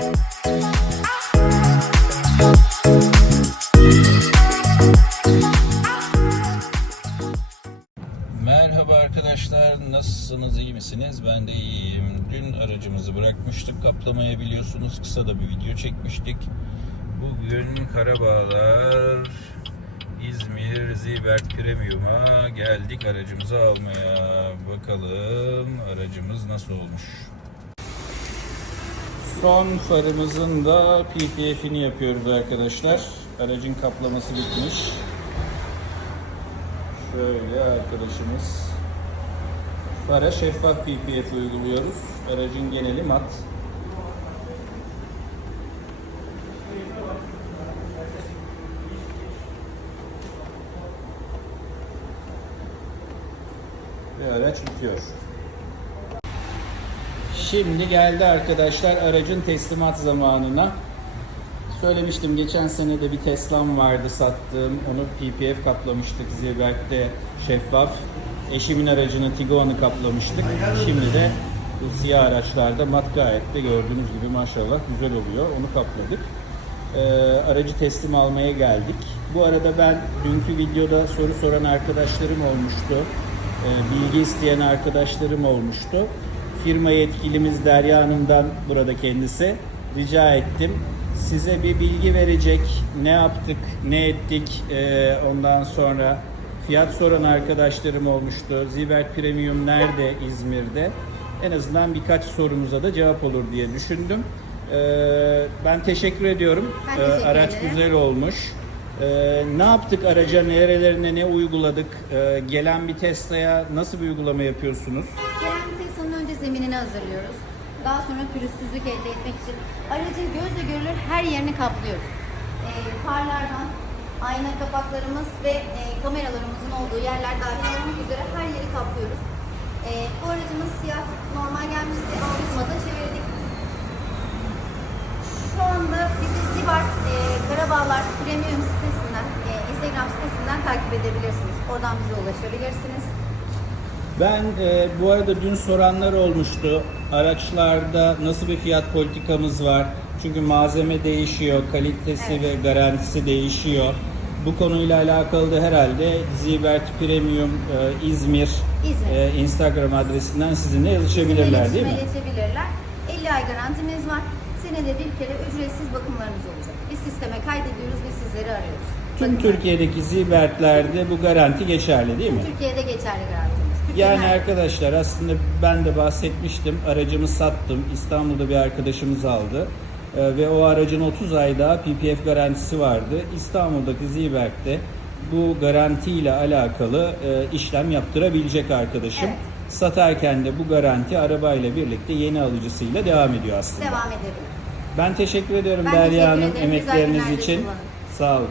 Merhaba arkadaşlar, nasılsınız, iyi misiniz? Ben de iyiyim. Dün aracımızı bırakmıştık, kaplamaya biliyorsunuz. Kısa da bir video çekmiştik. Bugün Karabağlar, İzmir, Zibert Premium'a geldik aracımızı almaya. Bakalım aracımız nasıl olmuş. Son farımızın da PPF'ini yapıyoruz arkadaşlar. Aracın kaplaması bitmiş. Şöyle arkadaşımız fara şeffaf PPF uyguluyoruz. Aracın geneli mat. Ve araç bitiyor. Şimdi geldi arkadaşlar aracın teslimat zamanına. Söylemiştim geçen sene de bir Tesla'm vardı sattığım. Onu PPF kaplamıştık Zilbert'te şeffaf. Eşimin aracını Tiguan'ı kaplamıştık. Şimdi de bu siyah araçlarda mat gayet de gördüğünüz gibi maşallah güzel oluyor. Onu kapladık. Ee, aracı teslim almaya geldik. Bu arada ben dünkü videoda soru soran arkadaşlarım olmuştu. Ee, bilgi isteyen arkadaşlarım olmuştu. Firma yetkilimiz Derya Hanım'dan burada kendisi rica ettim. Size bir bilgi verecek. Ne yaptık, ne ettik. Ee, ondan sonra fiyat soran arkadaşlarım olmuştu. Zibert Premium nerede İzmir'de? En azından birkaç sorumuza da cevap olur diye düşündüm. Ee, ben teşekkür ediyorum. Ben teşekkür Ee, Araç ederim. güzel olmuş. Ee, ne yaptık araca, nerelerine ne uyguladık? Ee, gelen bir Tesla'ya nasıl bir uygulama yapıyorsunuz? Gelen zeminini hazırlıyoruz. Daha sonra pürüzsüzlük elde etmek için aracın gözle görülür her yerini kaplıyoruz. Ee, farlardan ayna kapaklarımız ve e, kameralarımızın olduğu yerler dahil olmak üzere her yeri kaplıyoruz. Ee, bu aracımız siyah normal gelmişti mata çevirdik. Şu anda bizi Zibart e, Karabağlar Premium sitesinden, e, Instagram sitesinden takip edebilirsiniz. Oradan bize ulaşabilirsiniz. Ben e, bu arada dün soranlar olmuştu. Araçlarda nasıl bir fiyat politikamız var? Çünkü malzeme değişiyor, kalitesi Evet. ve garantisi değişiyor. Bu konuyla alakalı da herhalde Zibert Premium e, İzmir, İzmir. e, Instagram adresinden sizinle yazışabilirler değil mi? Geçebilirler. 50 ay garantimiz var. Senede bir kere ücretsiz bakımlarımız olacak. Biz sisteme kaydediyoruz ve sizleri arıyoruz. Tüm Bakımlar. Türkiye'deki Zibertlerde bu garanti geçerli değil mi? Türkiye'de geçerli garantimiz. Yani arkadaşlar aslında ben de bahsetmiştim. Aracımı sattım. İstanbul'da bir arkadaşımız aldı. Ee, ve o aracın 30 ay daha PPF garantisi vardı. İstanbul'daki Zibert'te bu garantiyle alakalı e, işlem yaptırabilecek arkadaşım. Evet. Satarken de bu garanti arabayla birlikte yeni alıcısıyla devam ediyor aslında. devam edebilir. Ben teşekkür ediyorum Ben Derya teşekkür Hanım ederim. Güzel emekleriniz günler için. diliyorum. Sağ olun.